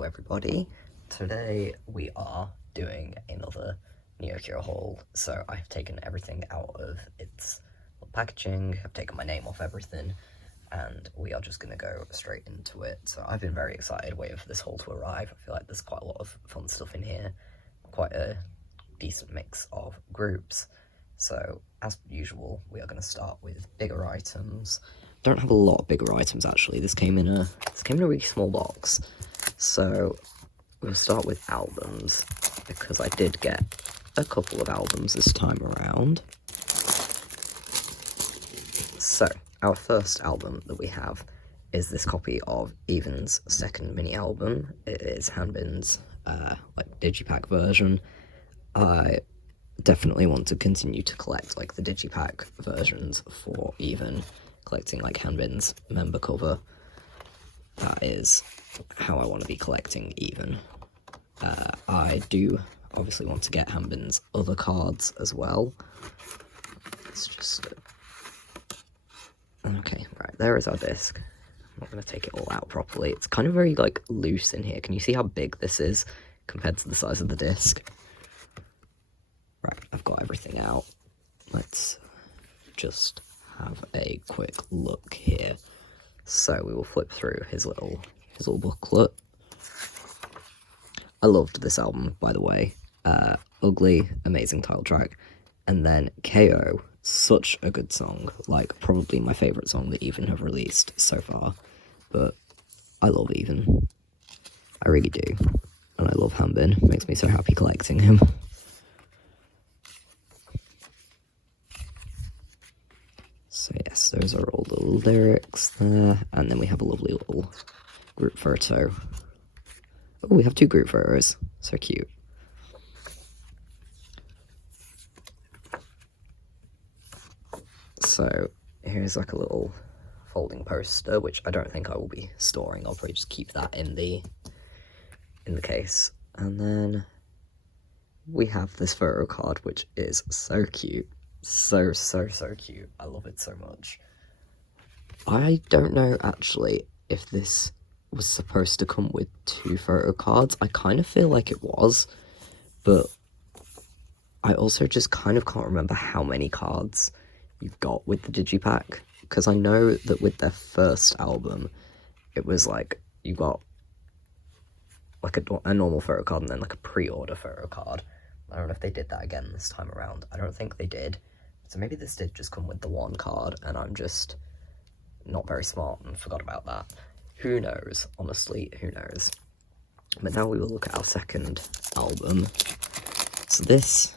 Hello everybody, today we are doing another neokyo haul. So I've taken everything out of its packaging, I've taken my name off everything, and we are just going to go straight into it. So I've been very excited waiting for this haul to arrive. I feel like there's quite a lot of fun stuff in here, quite a decent mix of groups. So as usual, we are going to start with bigger items. Don't have a lot of bigger items actually. This came in a really small box. So we'll start with albums, because I did get a couple of albums this time around. So our first album that we have is this copy of Even's second mini album. It is Hanbin's like digipack version. I definitely want to continue to collect like the digipack versions for Even, collecting like Hanbin's member cover. That is how I want to be collecting Even. I do obviously want to get Hanbin's other cards as well. It's just okay, right, there is our disc. I'm not going to take it all out properly. It's kind of very like loose in here. Can you see how big this is compared to the size of the disc? Right, I've got everything out. Let's just have a quick look here. So we will flip through his little booklet. I loved this album, by the way. Ugly, amazing title track. And then KO, such a good song. Like, probably my favourite song that Even have released so far. But I love Even. I really do. And I love Hanbin. Makes me so happy collecting him. So yes, those are all the lyrics there, and then we have a lovely little group photo. Oh, we have two group photos, so cute. So here's like a little folding poster, which I don't think I will be storing. I'll probably just keep that in the case. And then we have this photo card, which is so cute. So cute. I love it so much. I don't know actually if this was supposed to come with two photo cards. I kind of feel like it was, but I also just kind of can't remember how many cards you've got with the digipack, because I know that with their first album it was like you got like a normal photo card and then like a pre-order photo card. I don't know if they did that again this time around. I don't think they did. So maybe this did just come with the one card and I'm just not very smart and forgot about that. Who knows? Honestly, who knows? But now we will look at our second album. So this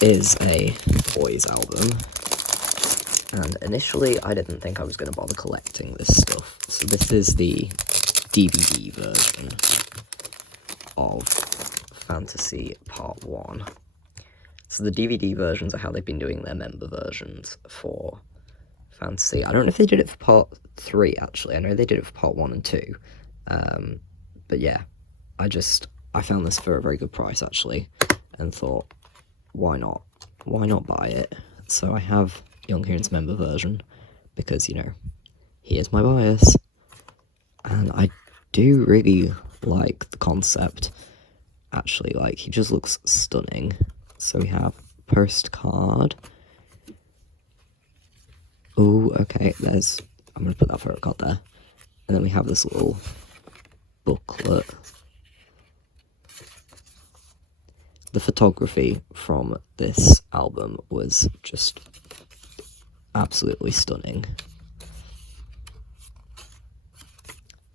is a boyz album. And initially I didn't think I was going to bother collecting this stuff. So this is the DVD version of Fantasy Part 1. So the DVD versions are how they've been doing their member versions for Fantasy. I don't know if they did it for Part 3, actually. I know they did it for Part 1 and 2. But yeah, I found this for a very good price, actually, and thought, why not? Why not buy it? So I have Younghoon's member version, because, you know, he is my bias. And I do really like the concept. Actually, like, he just looks stunning. So we have postcard. Oh, okay, I'm going to put that photo card there. And then we have this little booklet. The photography from this album was just absolutely stunning.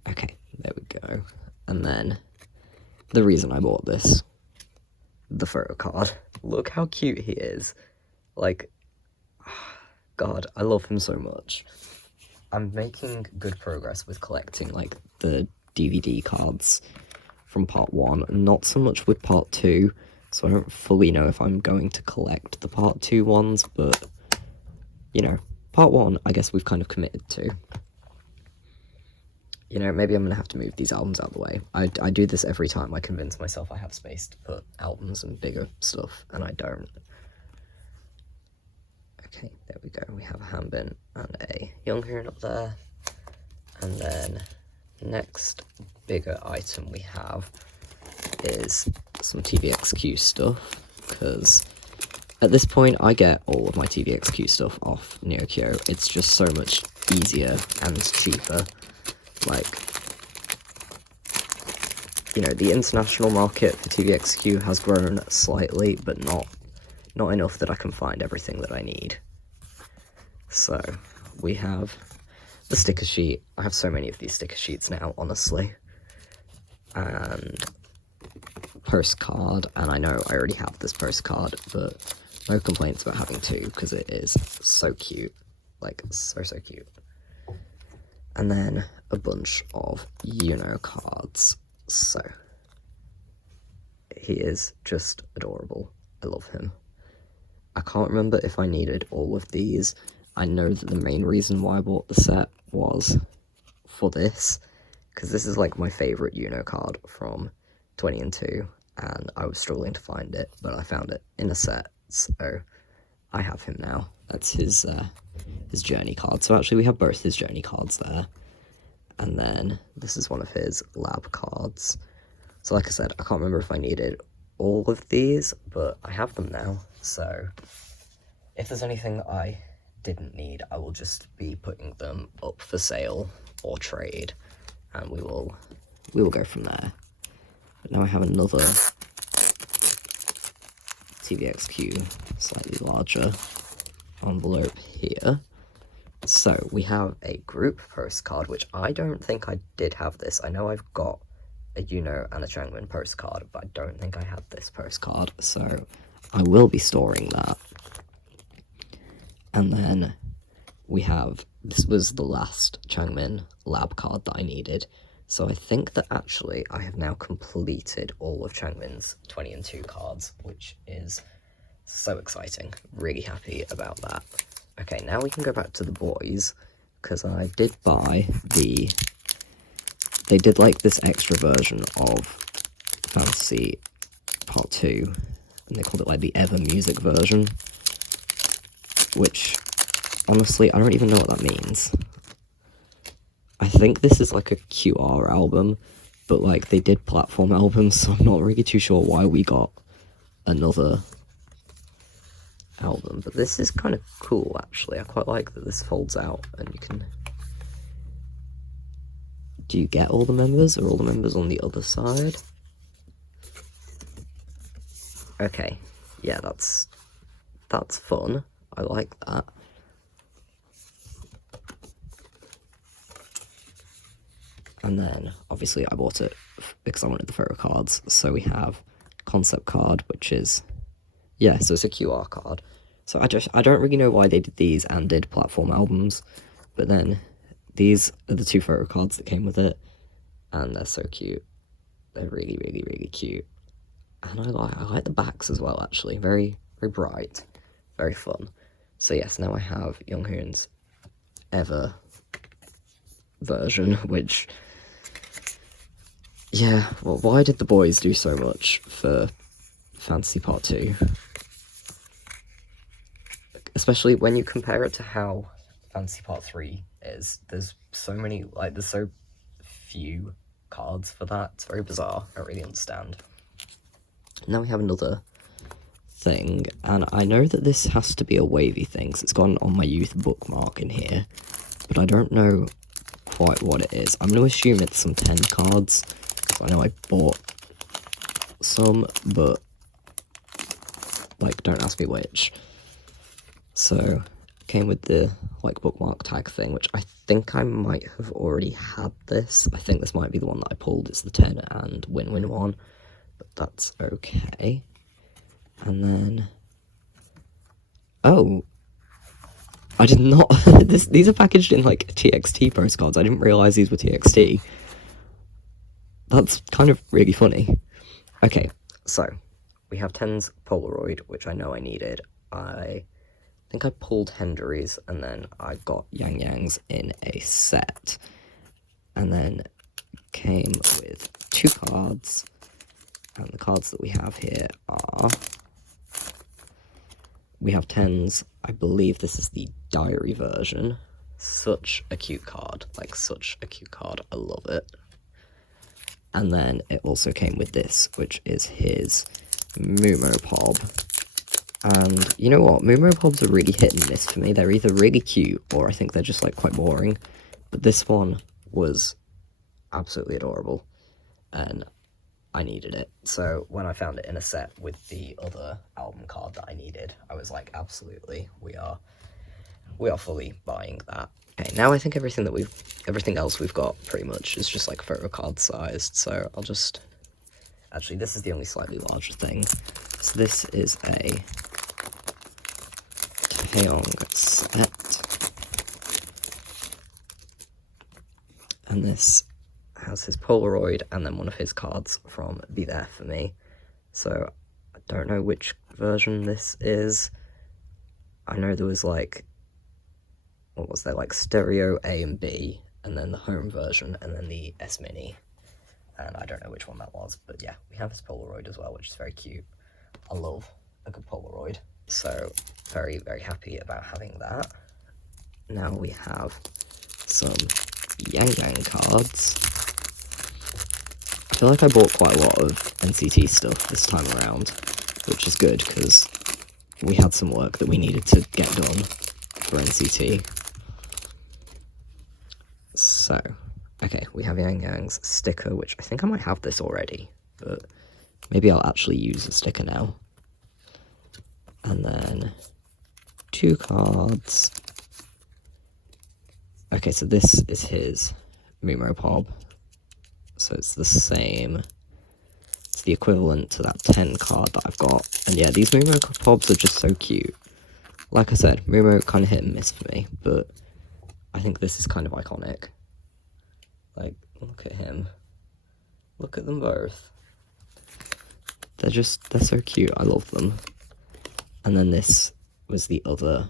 Okay, there we go. And then the reason I bought this, the photo card. Look how cute he is. Like, God, I love him so much. I'm making good progress with collecting, like, the DVD cards from Part 1, not so much with Part 2, so I don't fully know if I'm going to collect the Part 2 ones, but, you know, Part 1, I guess we've kind of committed to. You know, maybe I'm going to have to move these albums out of the way. I do this every time. I convince myself I have space to put albums and bigger stuff, and I don't. Okay, there we go. We have a Hanbin and a Younghoon up there. And then next bigger item we have is some tvxq stuff, because at this point I get all of my tvxq stuff off Neokyo. It's just so much easier and cheaper. Like, you know, the international market for tvxq has grown slightly, but not enough that I can find everything that I need. So we have the sticker sheet. I have so many of these sticker sheets now, honestly. And postcard, and I know I already have this postcard, but no complaints about having two, because it is so cute. Like, so cute. And then a bunch of cards. So he is just adorable. I love him. I can't remember if I needed all of these. I know that the main reason why I bought the set was for this, because this is like my favourite card from 20 and 2, and I was struggling to find it, but I found it in a set, so I have him now. That's his journey card. So actually we have both his journey cards there, and then this is one of his lab cards. So like I said, I can't remember if I needed all of these, but I have them now, so if there's anything that I didn't need, I will just be putting them up for sale or trade, and we will go from there. But now I have another tvxq slightly larger envelope here. So we have a group postcard, which I don't think I did have this. I know I've got a Yuno and a Changmin postcard, but I don't think I had this postcard, so I will be storing that. And then we have, this was the last Changmin lab card that I needed, so I think that actually I have now completed all of Changmin's 20 and 2 cards, which is so exciting. Really happy about that. Okay, now we can go back to the boys, because I did buy they did like this extra version of Fantasy Part 2, and they called it like the Ever Music version, which, honestly, I don't even know what that means. I think this is like a QR album, but like they did platform albums, so I'm not really too sure why we got another album. But this is kind of cool, actually. I quite like that this folds out and you can... Do you get all the members? Are all the members on the other side? Okay, yeah, that's fun. I like that. And then, obviously, I bought it because I wanted the photo cards. So we have concept card, which is, yeah, so it's a QR card. So I don't really know why they did these and did platform albums, but then these are the two photo cards that came with it, and they're so cute. They're really, really, really cute. And I like the backs as well, actually. Very, very bright. Very fun. So yes, now I have Younghoon's Ever version, which... Yeah, well, why did the boys do so much for Fantasy Part 2? Especially when you compare it to how Fantasy Part 3 is. There's so many, like, there's so few cards for that. It's very bizarre. I don't really understand. Now we have another thing, and I know that this has to be a wavy thing, so it's got an On My Youth bookmark in here, but I don't know quite what it is. I'm going to assume it's some 10 cards. I know I bought some, but, like, don't ask me which. So, came with the, like, bookmark tag thing, which I think I might have already had this. I think this might be the one that I pulled. It's the 10 and win-win one, but that's okay. And then, oh, I did not, these are packaged in, like, TXT postcards. I didn't realise these were TXT. That's kind of really funny. Okay, so we have Ten's Polaroid, which I know I needed. I think I pulled Hendery's, and then I got Yang Yang's in a set. And then came with 2 cards, and the cards that we have here are... We have Ten's, I believe this is the diary version. Such a cute card, like such a cute card, I love it. And then it also came with this, which is his Mumopob. And you know what, Mumopobs are really hit and miss for me. They're either really cute, or I think they're just like quite boring. But this one was absolutely adorable, and I needed it. So when I found it in a set with the other album card that I needed, I was like, absolutely, we are fully buying that. Okay, now I think everything else we've got pretty much is just like photo card sized. So I'll just, actually this is the only slightly larger thing. So this is a Taeyong set, and this has his Polaroid and then one of his cards from Be There For Me. So I don't know which version this is. I know there was like, what was there, like stereo A and B, and then the home version, and then the S Mini, and I don't know which one that was, but yeah, we have his Polaroid as well, which is very cute. I love a good Polaroid, so very, very happy about having that. Now we have some Yang Yang cards. I feel like I bought quite a lot of NCT stuff this time around, which is good, because we had some work that we needed to get done for NCT. So, okay, we have Yang Yang's sticker, which I think I might have this already, but maybe I'll actually use a sticker now. And then 2 cards. Okay, so this is his Mumopob. So it's the same, it's the equivalent to that 10 card that I've got. And yeah, these Mumopobs are just so cute. Like I said, Mumo kind of hit and miss for me, but I think this is kind of iconic. Like, look at him. Look at them both. They're so cute. I love them. And then this was the other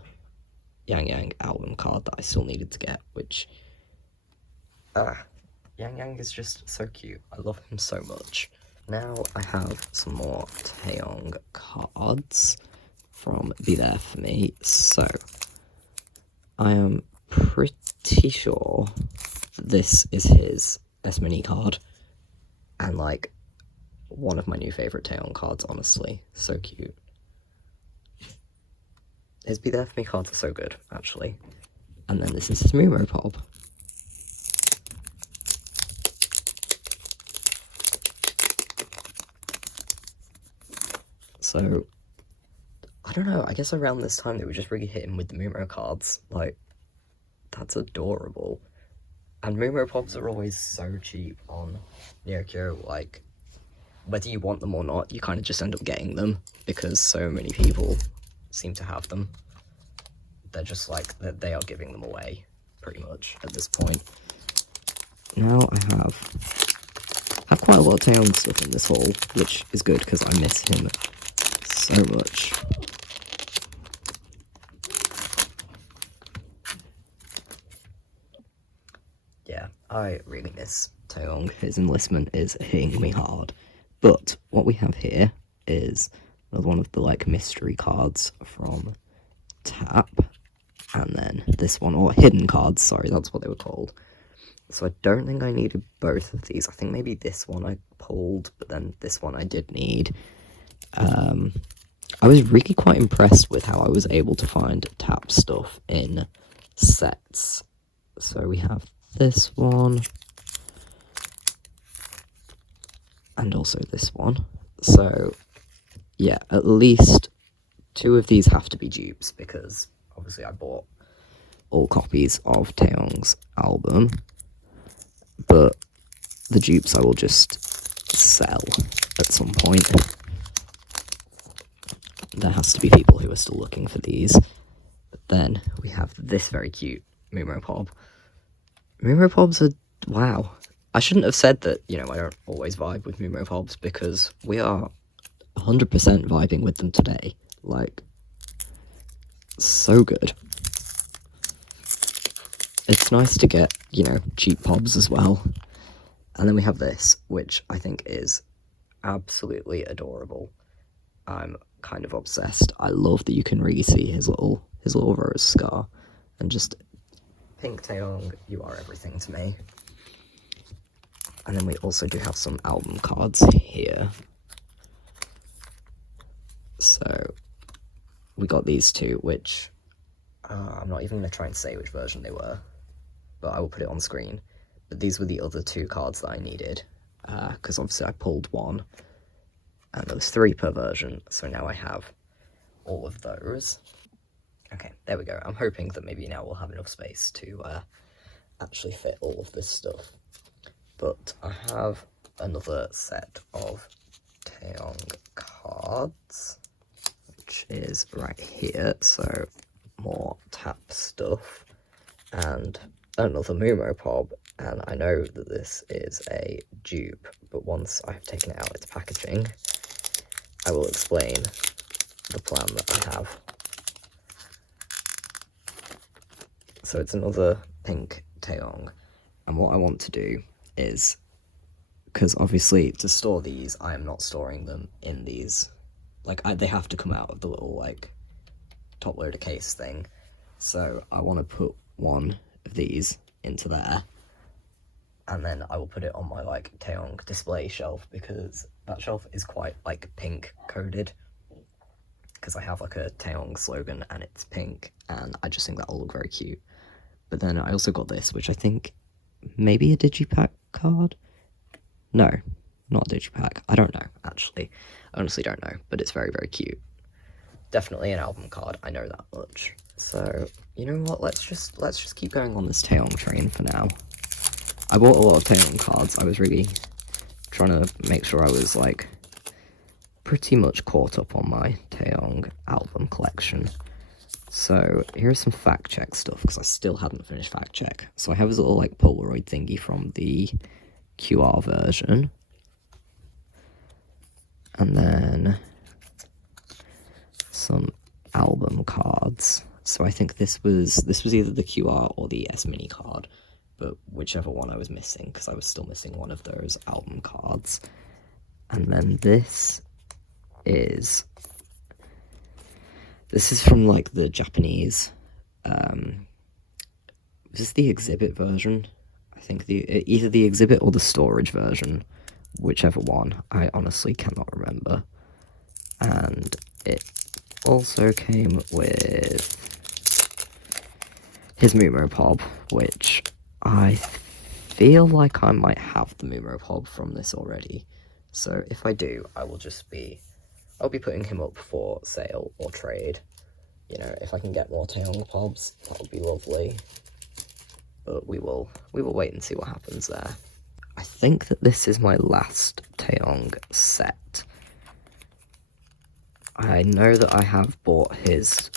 Yang Yang album card that I still needed to get, which, Yang Yang is just so cute. I love him so much. Now I have some more Taeyong cards from Be There For Me. So I am pretty sure that this is his S Mini card, and like one of my new favorite Taeyong cards, honestly. So cute. His Be There For Me cards are so good, actually. And then this is his Mumopob. So, I don't know, I guess around this time they were just really hitting with the Mumo cards. Like, that's adorable. And Mumopobs are always so cheap on neokyo, like, whether you want them or not, you kind of just end up getting them, because so many people seem to have them. They're just like, they are giving them away, pretty much, at this point. Now I have quite a lot of Taeyong stuff in this haul, which is good, because I miss him so much. Yeah, I really miss Taeyong. His enlistment is hitting me hard. But what we have here is another one of the like mystery cards from Tap, and then this one, or hidden cards, sorry, that's what they were called. So I don't think I needed both of these. I think maybe this one I pulled, but then this one I did need. I was really quite impressed with how I was able to find Tap stuff in sets. So we have this one, and also this one. So yeah, at least 2 of these have to be dupes, because obviously I bought all copies of Taeyong's album, but the dupes I will just sell at some point. There has to be people who are still looking for these. But then we have this very cute Mumopob. Mumopobs are, wow. I shouldn't have said that, you know, I don't always vibe with Mumopobs, because we are 100% vibing with them today. Like, so good. It's nice to get, you know, cheap pobs as well. And then we have this, which I think is absolutely adorable. I'm kind of obsessed. I love that you can really see his little rose scar, and just Pink Taeyong, you are everything to me. And then we also do have some album cards here. So we got these two, which I'm not even going to try and say which version they were, but I will put it on screen. But these were the other two cards that I needed, because obviously I pulled one, and there was 3 per version, so now I have all of those. Okay, there we go. I'm hoping that maybe now we'll have enough space to actually fit all of this stuff. But I have another set of Taeyong cards, which is right here, so more tap stuff, and another Mumo Pob, and I know that this is a dupe, but once I've taken it out its packaging, I will explain the plan that I have. So it's another pink Taeyong, and what I want to do is, because obviously to store these, I am not storing them in these, like, they have to come out of the little, like, top loader case thing, so I want to put one of these into there, and then I will put it on my, like, Taeyong display shelf, because that shelf is quite, like, pink coded, because I have, like, a Taeyong slogan, and it's pink, and I just think that'll look very cute. But then I also got this, which I think maybe a digipack card? No, not a digipack. I don't know, actually. I honestly don't know, but it's very, very cute. Definitely an album card, I know that much. So, you know what, let's just keep going on this Taeyong train for now. I bought a lot of Taeyong cards. I was really trying to make sure I was, like, pretty much caught up on my Taeyong album collection. So here's some fact check stuff, because I still hadn't finished fact check. So I have this little, like, Polaroid thingy from the QR version, and then some album cards. So I think this was either the QR or the S Mini card, but whichever one I was missing, because I was still missing one of those album cards. And then this is from, like, the Japanese, is this the exhibit version? I think either the exhibit or the storage version, whichever one, I honestly cannot remember. And it also came with his Mumo Pob, which I feel like I might have the Mumo Pob from this already. So if I do, I'll be putting him up for sale or trade. You know, if I can get more Taeyong Pobs, that would be lovely. But we will wait and see what happens there. I think that this is my last Taeyong set. I know that I have bought his,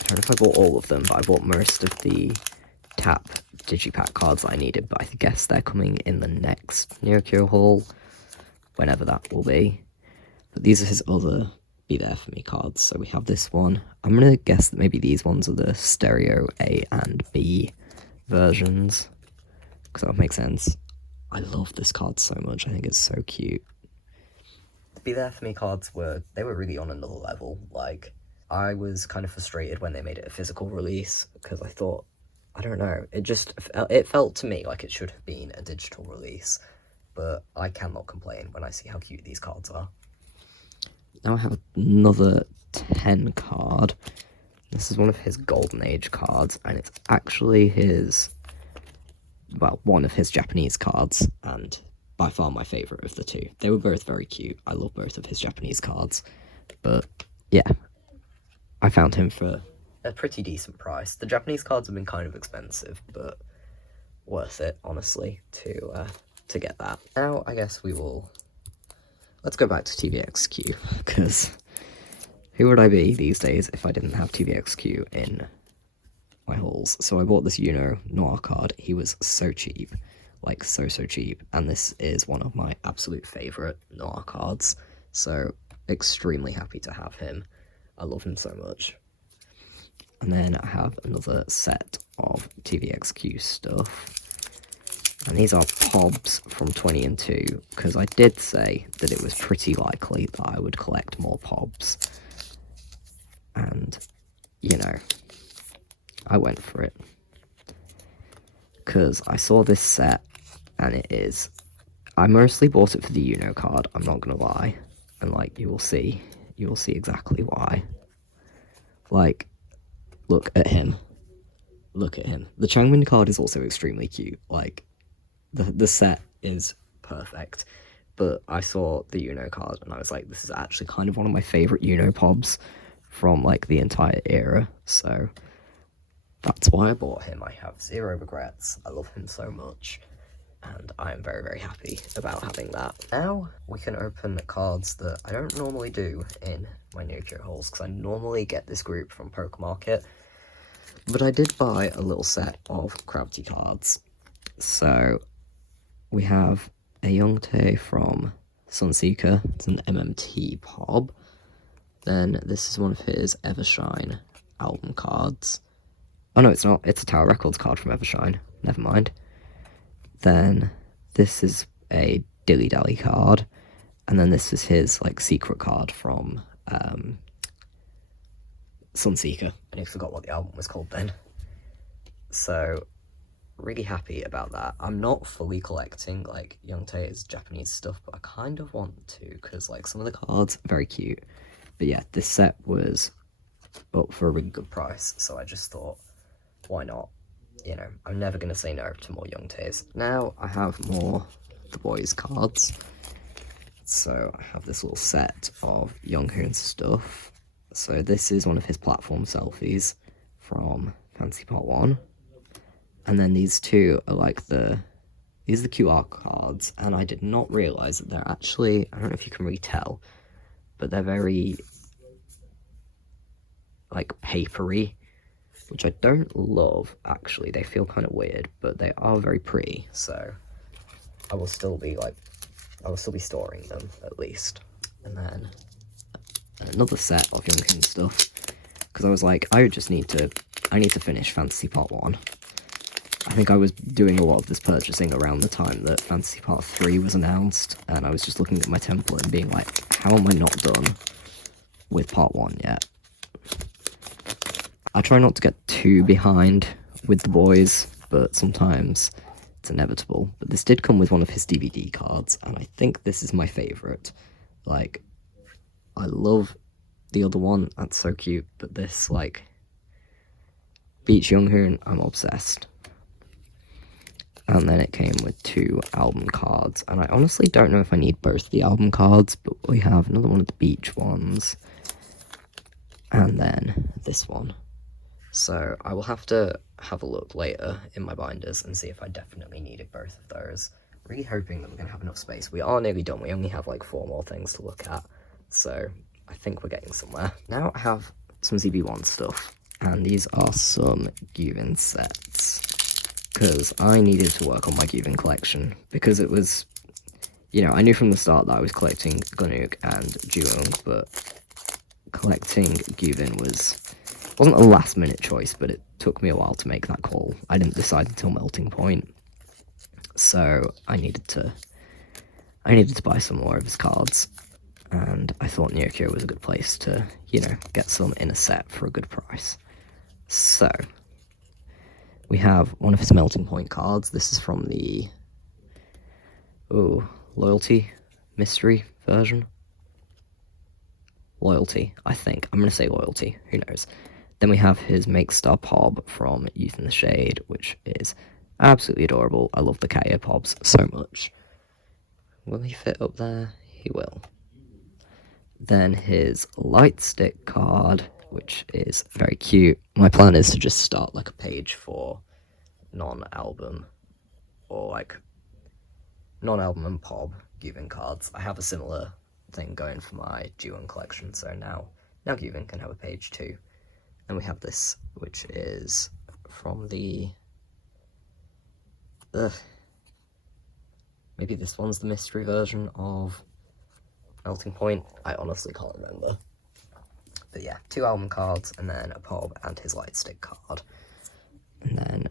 I don't know if I bought all of them, but I bought most of the tap digipack cards that I needed, but I guess they're coming in the next neokyo haul, whenever that will be. But these are his other Be There For Me cards. So we have this one. I'm going to guess that maybe these ones are the stereo A and B versions, because that would make sense. I love this card so much. I think it's so cute. The Be There For Me cards were really on another level. Like, I was kind of frustrated when they made it a physical release, because I thought, I don't know, it felt to me like it should have been a digital release, but I cannot complain when I see how cute these cards are. Now I have another 10 card. This is one of his Golden Age cards, and it's actually one of his Japanese cards, and by far my favourite of the two. They were both very cute. I love both of his Japanese cards, but yeah, I found him for a pretty decent price. The Japanese cards have been kind of expensive, but worth it, honestly, to get that. Now, I guess let's go back to tvxq, because who would I be these days if I didn't have tvxq in my hauls? So I bought this Noir card. He was so cheap, like so cheap, and this is one of my absolute favourite Noir cards, so extremely happy to have him. I love him so much. And then I have another set of tvxq stuff. And these are Pobs from 20 and 2, because I did say that it was pretty likely that I would collect more Pobs. And, you know, I went for it. because I saw this set, and it is... I mostly bought it for the Uno card, I'm not gonna lie. And, like, you will see exactly why. Like, look at him. Look at him. The Changmin card is also extremely cute. Like, the set is perfect. But I saw the Uno card, and I was like, this is actually kind of one of my favourite Uno pobs from, like, the entire era. So, that's why I bought him. I have zero regrets. I love him so much. And I am very, very happy about having that. Now, we can open cards that I don't normally do in my neokyo hauls, because I normally get this group from Pokemarket. But I did buy a little set of Cravity cards. So, we have a Youngtae from Sunseeker. It's an MMT Pob. Then, this is one of his Evershine album cards. Oh no, it's not. It's a Tower Records card from Evershine. Never mind. Then this is a Dilly Dally card, and then this is his like secret card from Sunseeker. And I forgot what the album was called then. So really happy about that. I'm not fully collecting like Youngtae's Japanese stuff, but I kind of want to, because like some of the cards are very cute. But yeah, this set was up for a really good price, so I just thought, why not? You know, I'm never going to say no to more Youngtaes. Now I have more the boyz cards. So I have this little set of Younghoon stuff. So this is one of his platform selfies from Fantasy Part 1. And then these two are like these are the QR cards, and I did not realise that they're actually, I don't know if you can really tell, but they're very like papery, which I don't love, actually. They feel kind of weird, but they are very pretty, so I will still be storing them, at least. And then another set of Youngkin stuff, because I was like, I need to finish Fantasy Part 1. I think I was doing a lot of this purchasing around the time that Fantasy Part 3 was announced, and I was just looking at my template and being like, how am I not done with Part 1 yet? I try not to get too behind with the boyz, but sometimes it's inevitable. But this did come with one of his DVD cards, and I think this is my favourite. Like, I love the other one, that's so cute, but this, like, Beach Younghoon, I'm obsessed. And then it came with 2 album cards, and I honestly don't know if I need both the album cards, but we have another one of the Beach ones, and then this one. So I will have to have a look later in my binders and see if I definitely needed both of those. Really hoping that we're going to have enough space. We are nearly done. We only have like 4 more things to look at. So I think we're getting somewhere. Now I have some zb1 stuff. And these are some Gyuvin sets. Because I needed to work on my Gyuvin collection. Because it was, you know, I knew from the start that I was collecting Gunuk and Juong, but collecting Gyuvin wasn't a last minute choice, but it took me a while to make that call. I didn't decide until melting point, so I needed to buy some more of his cards, and I thought neokyo was a good place to, you know, get some in a set for a good price. So we have one of his melting point cards. This is from the loyalty mystery version. Loyalty, I think. I'm gonna say loyalty, who knows. Then we have his Make Star Pob from Youth in the Shade, which is absolutely adorable. I love the Kaya Pobs so much. Will he fit up there? He will. Then his Light Stick card, which is very cute. My plan is to just start like a page for non-album, or like non-album and Pob Gyuvin cards. I have a similar thing going for my Juon collection, so now Gyuvin can have a page too. And we have this, which is from the... maybe this one's the mystery version of Melting Point. I honestly can't remember. But yeah, 2 album cards, and then a Pob and his Light Stick card. And then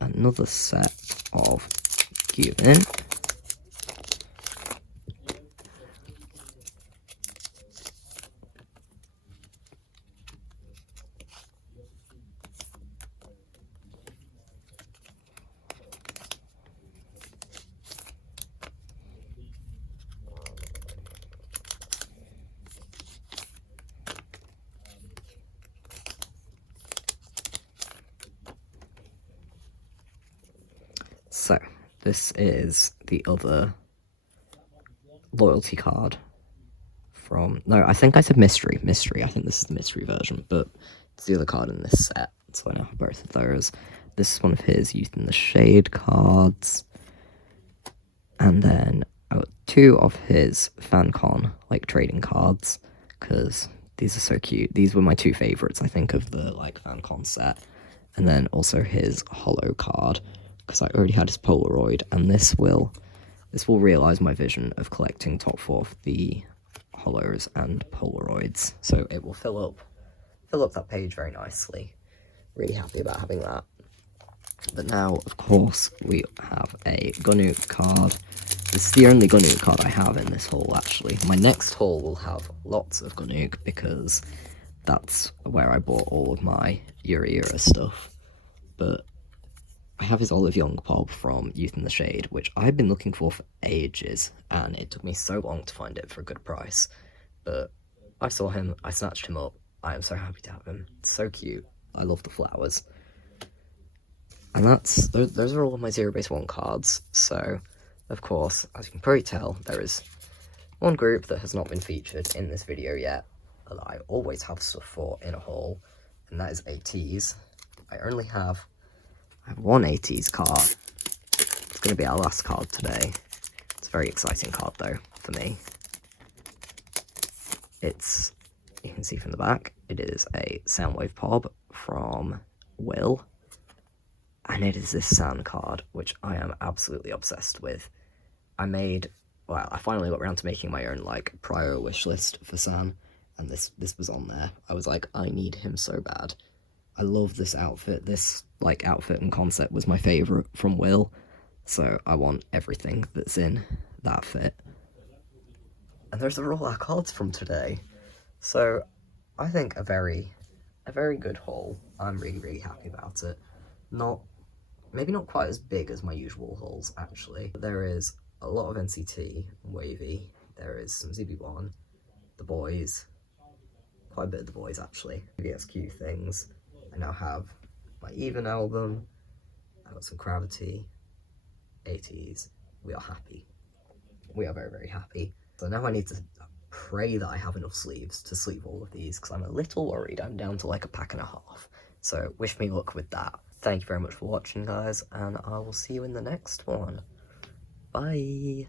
another set of Gyuvin. So, this is the other loyalty card from... No, I think I said mystery. Mystery. I think this is the mystery version, but it's the other card in this set, so I now have both of those. This is one of his Youth in the Shade cards. And then I got 2 of his FanCon, like, trading cards, because these are so cute. These were my 2 favorites, I think, of the, like, FanCon set. And then also his holo card, because I already had his Polaroid, and this will realize my vision of collecting top 4 of the holos and Polaroids. So it will fill up that page very nicely. Really happy about having that. But now, of course, we have a Gunuk card. This is the only Gunuk card I have in this haul, actually. My next haul will have lots of Gunuk, because that's where I bought all of my Yuri era stuff. But I have his Olive Young Pop from Youth in the Shade, which I've been looking for ages, and it took me so long to find it for a good price. But I saw him, I snatched him up. I am so happy to have him. It's so cute. I love the flowers. And those are all of my ZeroBaseone cards, so, of course, as you can probably tell, there is one group that has not been featured in this video yet, that I always have stuff for in a haul, and that is ateez. I have one ateez card. It's going to be our last card today. It's a very exciting card, though, for me. You can see from the back, it is a Soundwave Pop from Will. And it is this San card, which I am absolutely obsessed with. I finally got around to making my own, like, prior wish list for San, and this was on there. I was like, I need him so bad. I love this outfit. This, like, outfit and concept was my favourite from Will, so I want everything that's in that fit. And those are all our cards from today. So, I think a very good haul. I'm really, really happy about it. Maybe not quite as big as my usual hauls, actually. There is a lot of NCT and Wavy. There is some zb1, the boyz, quite a bit of the boyz, actually. tvxq things. I now have my Even album. I got some Cravity, ateez. We are happy. We are very, very happy. So now I need to pray that I have enough sleeves to sleeve all of these, because I'm a little worried. I'm down to like a pack and a half. So wish me luck with that. Thank you very much for watching, guys, and I will see you in the next one. Bye!